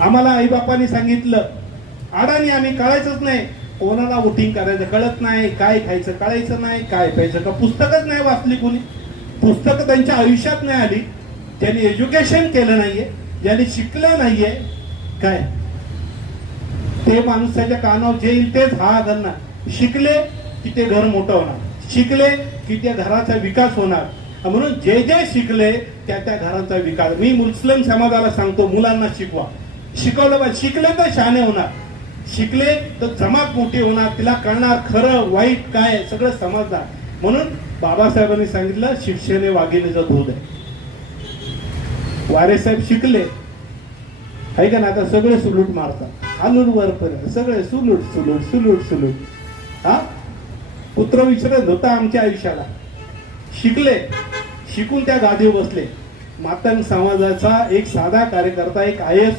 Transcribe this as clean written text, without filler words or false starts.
आम्हाला आईबापांनी सांगितलं, अडाणी आम्ही कळायचंच नाही, कोणाला वोटिंग करायचं कळत नाही, काय खायचं कळायचं नाही, काय प्यायचं का पुस्तकच नाही वाचली कोणी, पुस्तकं त्यांच्या आयुष्यात नाही आली, ज्यांनी एज्युकेशन केलं नाहीये, ज्यांनी शिकलं नाहीये, काय ते माणसाच्या कानावर जे येईल तेच हा करणार. शिकले की ते घर मोठं होणार, शिकले की त्या घराचा विकास होणार. म्हणून जे जे शिकले त्या त्या घराचा विकास. मी मुस्लिम समाजाला सांगतो, मुलांना शिकवा, शिकवलं पाहिजे. शिकले तर शहाणे होणार, शिकले तर जमात मोठी होणार, तिला कळणार खरं वाईट काय सगळं समजणार. म्हणून बाबासाहेबांनी सांगितलं, शिक्षणे वाघिणीचं दूध आहे. वारे साहेब शिकले आहे का ना, आता सगळे सुलूट मारतात, खालून वरपर्यंत सगळे सुलूट सुलूट सुलूट सुलूट. हा पुत्र विचारत होता आमच्या आयुष्याला, शिकले, शिकून त्या गादीवर बसले. मातंग समाजाचा एक साधा कार्यकर्ता, एक IAS